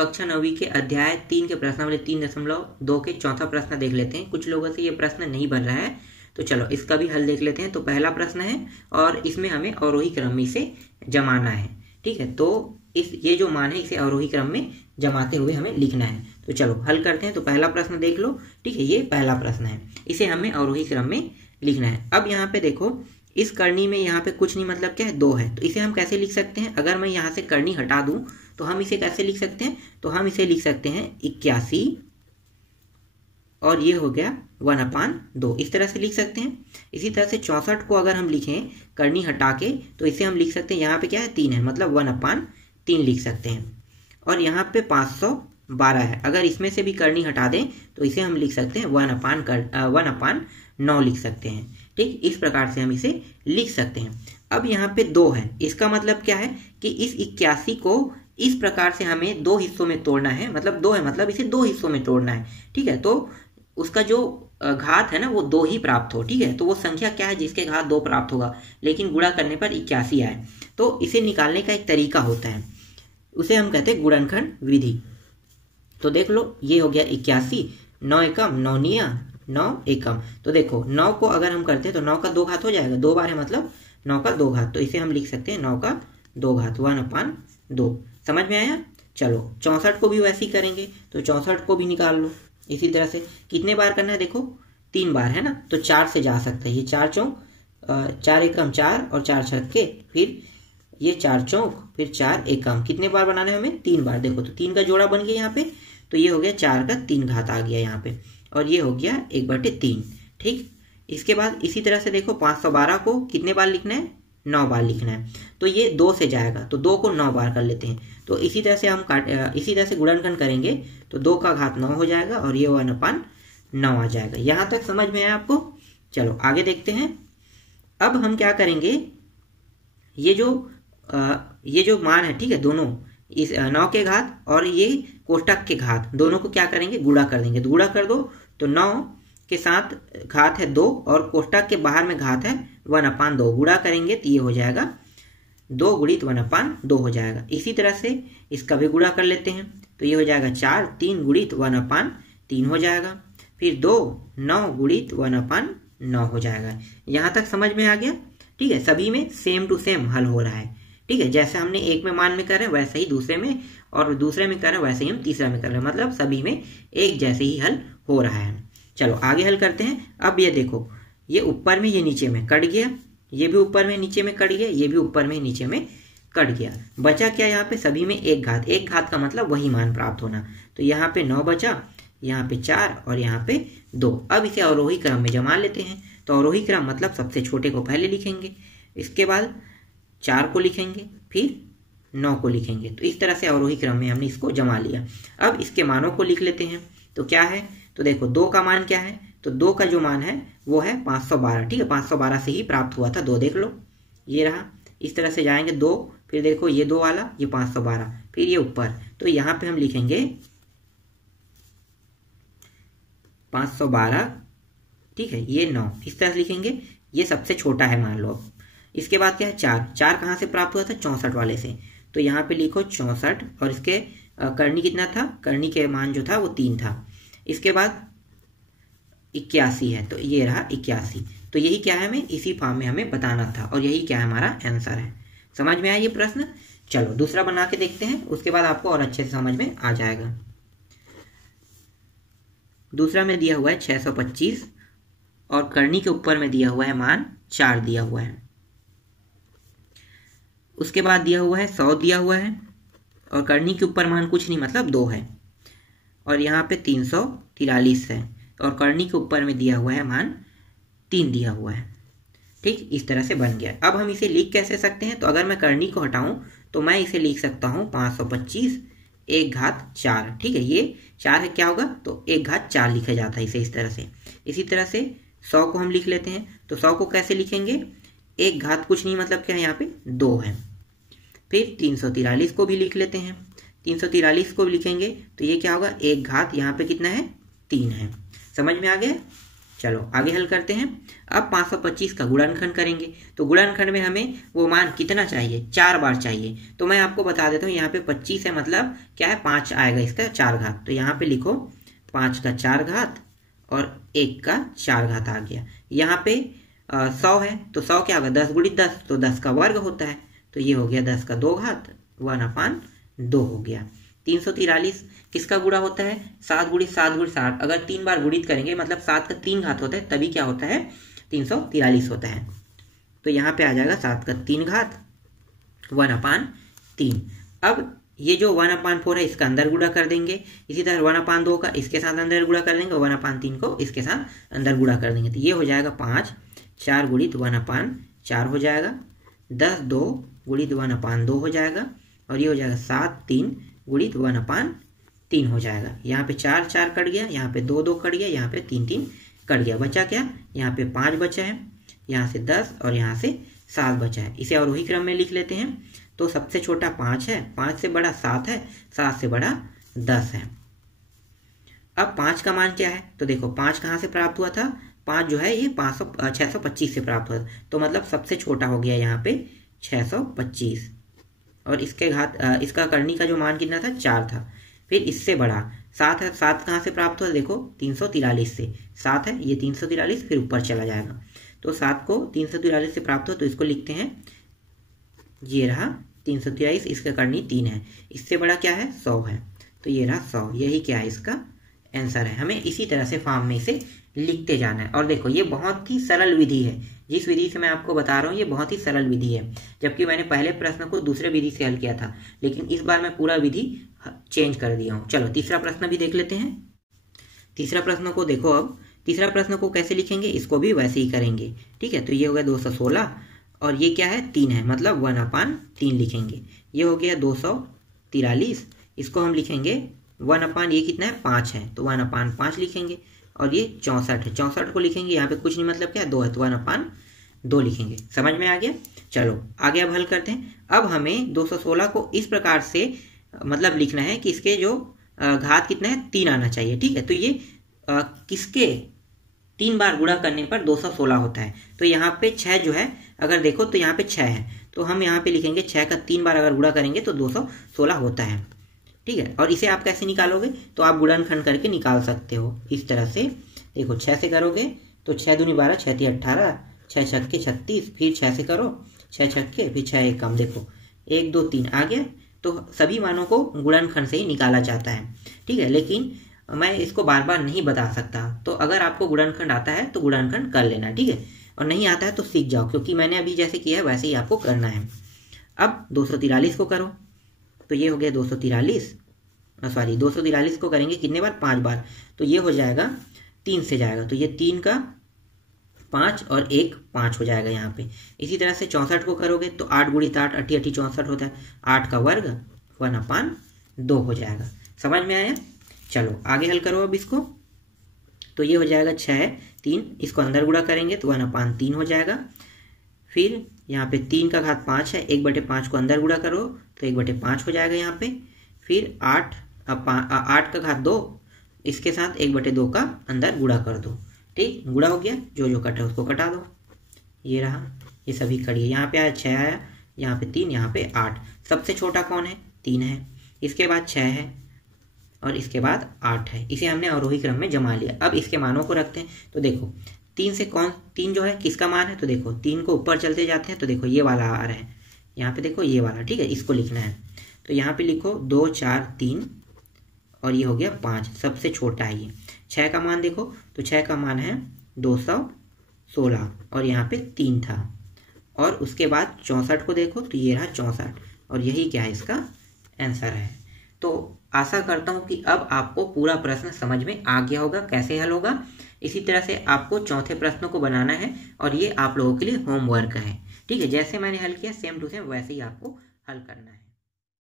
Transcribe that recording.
कक्षा 9वीं के अध्याय 3 के प्रश्नावली 3.2 के चौथा प्रश्न देख लेते हैं। कुछ लोगों से ये प्रश्न नहीं बन रहा है, तो चलो इसका भी हल देख लेते हैं। तो पहला प्रश्न है और इसमें हमें अवरोही क्रम में इसे जमाना है। ठीक है, तो ये जो मान है इसे अवरोही क्रम में जमाते हुए हमें लिखना है। तो चलो हल करते हैं। तो पहला प्रश्न देख लो। ठीक है, ये पहला प्रश्न है, इसे हमें अवरोही क्रम में लिखना है। अब यहाँ पे देखो, इस करनी में यहाँ पे कुछ नहीं मतलब क्या है, 2 है। तो इसे हम कैसे लिख सकते हैं? अगर मैं यहाँ से करनी हटा दूं तो हम इसे कैसे लिख सकते हैं? तो हम इसे लिख सकते हैं 81 और ये हो गया 1/2, इस तरह से लिख सकते हैं। इसी तरह से 64 को अगर हम लिखें करनी हटा के तो इसे हम लिख सकते हैं, यहाँ पे क्या है 3 है, मतलब 1/3 लिख सकते हैं। और यहाँ पे 512 है, अगर इसमें से भी करनी हटा दें तो इसे हम लिख सकते हैं 1/9 लिख सकते हैं। ठीक, इस प्रकार से हम इसे लिख सकते हैं। अब यहाँ पे 2 है, इसका मतलब क्या है कि इस 81 को इस प्रकार से हमें 2 हिस्सों में तोड़ना है। मतलब 2 है, मतलब इसे 2 हिस्सों में तोड़ना है। ठीक है, तो उसका जो घात है ना वो 2 ही प्राप्त हो। ठीक है, तो वो संख्या क्या है जिसके घात 2 प्राप्त होगा, लेकिन गुणा करने पर 81 आए। तो इसे निकालने का एक तरीका होता है, उसे हम कहते हैं गुणनखंड विधि। तो देख लो, ये हो गया 81, 9 एकम 9 निया 9 एकम। तो देखो 9 को अगर हम करते हैं तो 9 का 2 घात हो जाएगा, 2 बार है मतलब 9 का 2 घात। तो इसे हम लिख सकते हैं 9 का 2 घात 1/2। समझ में आया? चलो 64 को भी वैसे ही करेंगे, तो 64 को भी निकाल लो। इसी तरह से कितने बार करना है? देखो 3 बार है ना, तो 4 से जा सकता है। ये 4 चौक 4 एकम 4 और 4 छक्के, फिर ये 4 चौक फिर 4 एकम। कितने बार बनाना है हमें? 3 बार। देखो तो 3 का जोड़ा बन गया यहाँ पे, तो ये हो गया 4 का 3 घात आ गया यहाँ पे, और ये हो गया 1/3। ठीक, इसके बाद इसी तरह से देखो 512 को कितने बार लिखना है? 9 बार लिखना है। तो ये 2 से जाएगा, तो 2 को 9 बार कर लेते हैं। तो इसी तरह से हम इसी तरह से गुणनखंड करेंगे तो 2 का घात 9 हो जाएगा और ये 1/9 आ जाएगा। यहां तक समझ में आया आपको? चलो आगे देखते हैं। अब हम क्या करेंगे, ये जो मान है, ठीक है, दोनों इस 9 के घात और ये कोष्टक के घात, दोनों को क्या करेंगे? गुणा कर देंगे। तो गुणा कर दो तो 9 के साथ घात है 2 और कोष्टक के बाहर में घात है 1/2। गुणा करेंगे तो ये हो जाएगा 2 गुणित 1/2 हो जाएगा। इसी तरह से इसका भी गुणा कर लेते हैं, तो ये हो जाएगा 4 3 गुणित 1/3 हो जाएगा। फिर 2 9 गुणित 1/9 हो जाएगा। यहां तक समझ में आ गया? ठीक है, सभी में सेम टू सेम हल हो रहा है। ठीक है, जैसे हमने एक में मान में कर रहे हैं वैसे ही दूसरे में, और दूसरे में कर रहे हैं वैसे ही हम तीसरा में कर रहे हैं। मतलब सभी में एक जैसे ही हल हो रहा है। चलो आगे हल करते हैं। अब ये देखो, ये ऊपर में ये नीचे में कट गया, ये भी ऊपर में नीचे में कट गया, ये भी ऊपर में नीचे में कट गया। बचा क्या यहाँ पे? सभी में एक घात। एक घात का मतलब वही मान प्राप्त होना। तो यहाँ पे 9 बचा, यहाँ पे 4 और यहाँ पे 2। अब इसे अवरोही क्रम में जमा लेते हैं। तो अवरोही क्रम मतलब सबसे छोटे को पहले लिखेंगे, इसके बाद 4 को लिखेंगे, फिर 9 को लिखेंगे। तो इस तरह से अवरोही क्रम में हमने इसको जमा लिया। अब इसके मानों को लिख लेते हैं। तो क्या है? तो देखो 2 का मान क्या है? तो 2 का जो मान है वो है 512। ठीक है, 512 से ही प्राप्त हुआ था 2, देख लो ये रहा। इस तरह से जाएंगे 2, फिर देखो ये 2 वाला, ये 512, फिर ये ऊपर। तो यहाँ पे हम लिखेंगे 512। ठीक है, ये 9, इस तरह से लिखेंगे। ये सबसे छोटा है मान लो। इसके बाद क्या है? 4 कहाँ से प्राप्त हुआ था? 64 वाले से। तो यहाँ पे लिखो 64 और इसके करनी कितना था? करनी के मान जो था वो 3 था। इसके बाद 81 है, तो ये रहा 81। तो यही क्या है, हमें इसी फॉर्म में हमें बताना था, और यही क्या है हमारा आंसर है। समझ में आया ये प्रश्न? चलो दूसरा बना के देखते हैं, उसके बाद आपको और अच्छे से समझ में आ जाएगा। दूसरा में दिया हुआ है 625 और करनी के ऊपर में दिया हुआ है मान 4 दिया हुआ है। उसके बाद दिया हुआ है 100 दिया हुआ है, और करनी के ऊपर मान कुछ नहीं मतलब 2 है, और यहाँ पे 343 है, और करनी के ऊपर में दिया हुआ है मान 3 दिया हुआ है। ठीक, इस तरह से बन गया। अब हम इसे लिख कैसे सकते हैं? तो अगर मैं करनी को हटाऊं तो मैं इसे लिख सकता हूं 525 1 घात 4। ठीक है, ये 4 है, क्या होगा? तो 1 घात 4 लिखा जाता है इसे इस तरह से। इसी तरह से 100 को हम लिख लेते हैं। तो 100 को कैसे लिखेंगे? 1 घात कुछ नहीं मतलब क्या है, यहाँ पे 2 है। फिर 343 को भी लिख लेते हैं। 343 को भी लिखेंगे तो ये क्या होगा? 1 घात यहाँ पे कितना है? 3 है। समझ में आ गया? चलो आगे हल करते हैं। अब 525 का गुणनखंड करेंगे, तो गुणनखंड में हमें वो मान कितना चाहिए, 4 बार चाहिए। तो मैं आपको बता देता हूँ, यहाँ पे 25 है, मतलब क्या है 5 आएगा इसका 4 घात। तो यहाँ पे लिखो 5 का 4 घात और 1 का 4 घात आ गया। यहाँ पे 100 है, तो 100 क्या होगा 10 गुणित 10, तो 10 का वर्ग होता है। तो ये हो गया 10 का 2 घात 1/2 हो गया। 343 किसका गुणा होता है, 7 गुणित 7 गुणित 7। अगर 3 बार गुणित करेंगे मतलब 7 का 3 घात होता है, तभी क्या होता है 343 होता है। तो यहाँ पे आ जाएगा 7 का 3 घात 1/3। अब ये जो 1/4 है इसका अंदर गुणा कर देंगे, इसी तरह 1/2 का इसके साथ अंदर गुणा कर देंगे, 1/3 को इसके साथ अंदर गुणा कर देंगे। तो ये हो जाएगा 5 4 गुणित 1/4 हो जाएगा, 10 2 गुणित 1/2 हो जाएगा, और ये हो जाएगा 7 3 गुणित 1/3 हो जाएगा। यहाँ पे 4 4 कट गया, यहाँ पे 2 2 कट गया, यहाँ पे 3 3 कट गया। बचा क्या, यहाँ पे 5 बचा है, यहाँ से 10 और यहाँ से 7 बचा है। इसे अवरोही क्रम में लिख लेते हैं। तो सबसे छोटा 5 है, 5 से बड़ा 7 है, 7 से बड़ा 10 है। अब 5 का मान क्या है, तो देखो 5 कहाँ से प्राप्त हुआ था, 5 जो है ये 625 से प्राप्त हुआ था। तो मतलब सबसे छोटा हो गया यहाँ पे 625, और इसके घात इसका करनी का जो मान कितना था 4 था। फिर इससे बड़ा 7 है, 7 कहाँ से प्राप्त हुआ, देखो 343 से, 7 है ये 343 फिर ऊपर चला जाएगा। तो 7 को 343 से प्राप्त हो, तो इसको लिखते हैं, ये रहा 343, इसका करनी 3 है। इससे बड़ा क्या है 100 है, तो ये रहा 100। यही क्या है इसका आंसर है। हमें इसी तरह से फॉर्म में इसे लिखते जाना है। और देखो ये बहुत ही सरल विधि है, जिस विधि से मैं आपको बता रहा हूँ ये बहुत ही सरल विधि है। जबकि मैंने पहले प्रश्न को दूसरे विधि से हल किया था, लेकिन इस बार मैं पूरा विधि चेंज कर दिया हूँ। चलो तीसरा प्रश्न भी देख लेते हैं। तीसरा प्रश्न को देखो, अब तीसरा प्रश्न को कैसे लिखेंगे, इसको भी वैसे ही करेंगे। ठीक है, तो ये हो गया 216, और ये क्या है 3 है, मतलब 1/3 लिखेंगे। ये हो गया 243, इसको हम लिखेंगे 1/, ये कितना है 5 है, तो 1/5 लिखेंगे। और ये 64 है, 64 को लिखेंगे, यहाँ पे कुछ नहीं मतलब क्या 2 है, तो 1/2 लिखेंगे। समझ में आ गया। चलो आगे अब हल करते हैं। अब हमें 216 को इस प्रकार से मतलब लिखना है कि इसके जो घात कितना है 3 आना चाहिए। ठीक है, तो ये किसके 3 बार गुणा करने पर 216 होता है। तो यहाँ पे 6 जो है, अगर देखो तो यहाँ पे 6 है, तो हम यहाँ पे लिखेंगे 6 का 3 बार अगर गुणा करेंगे तो 216 होता है। ठीक है, और इसे आप कैसे निकालोगे, तो आप गुणनखंड करके निकाल सकते हो इस तरह से। देखो 6 से करोगे तो 6 दूनी 12, 6 × 18, 6 छक्के 36, फिर 6 से करो 6 छक्के, फिर 6 एक कम, देखो 1 2 3 आ गया। तो सभी मानों को गुणनखंड से ही निकाला जाता है। ठीक है, लेकिन मैं इसको बार बार नहीं बता सकता, तो अगर आपको गुणनखंड आता है तो गुणनखंड कर लेना। ठीक है, और नहीं आता है तो सीख जाओ, क्योंकि मैंने अभी जैसे किया है वैसे ही आपको करना है। अब 243 को करो, तो ये हो गया 243 को करेंगे कितने बार, 5 बार। तो ये हो जाएगा 3 से जाएगा, तो ये 3 का 5 और 1 5 हो जाएगा यहाँ पे। इसी तरह से 64 को करोगे तो 8 गुणित 8 8 64 होता है, 8 का वर्ग 1/2 हो जाएगा। समझ में आया। चलो आगे हल करो अब इसको। तो ये हो जाएगा 6 3, इसको अंदर गुणा करेंगे तो 1/3 हो जाएगा। फिर यहाँ पे 3 का घात 5 है, 1/5 को अंदर गुणा करो तो 1/5 हो जाएगा यहाँ पे। फिर 8 का घात 2, इसके साथ 1/2 का अंदर गुणा कर दो। ठीक, गुणा हो गया, जो जो कटा उसको कटा दो, ये रहा, ये सभी करिए। यहाँ पे आया 6 आया, यहाँ पे 3, यहाँ पे 8। सबसे छोटा कौन है 3 है, इसके बाद 6 है और इसके बाद 8 है। इसे हमने अवरोही क्रम में जमा लिया। अब इसके मानों को रखते हैं। तो देखो 3 से कौन, 3 जो है किसका मान है, तो देखो 3 को ऊपर चलते जाते हैं, तो देखो ये वाला आ रहा है, यहाँ पे देखो ये वाला। ठीक है, इसको लिखना है। तो यहाँ पे लिखो 2 4 3 और ये हो गया 5, सबसे छोटा है ये। 6 का मान देखो, तो 6 का मान है 216 और यहाँ पे 3 था। और उसके बाद 64 को देखो, तो ये रहा 64, और यही क्या है इसका आंसर है। तो आशा करता हूँ कि अब आपको पूरा प्रश्न समझ में आ गया होगा कैसे हल होगा। इसी तरह से आपको चौथे प्रश्न को बनाना है, और ये आप लोगों के लिए होमवर्क है। ठीक है, जैसे मैंने हल किया सेम टू सेम वैसे ही आपको हल करना है।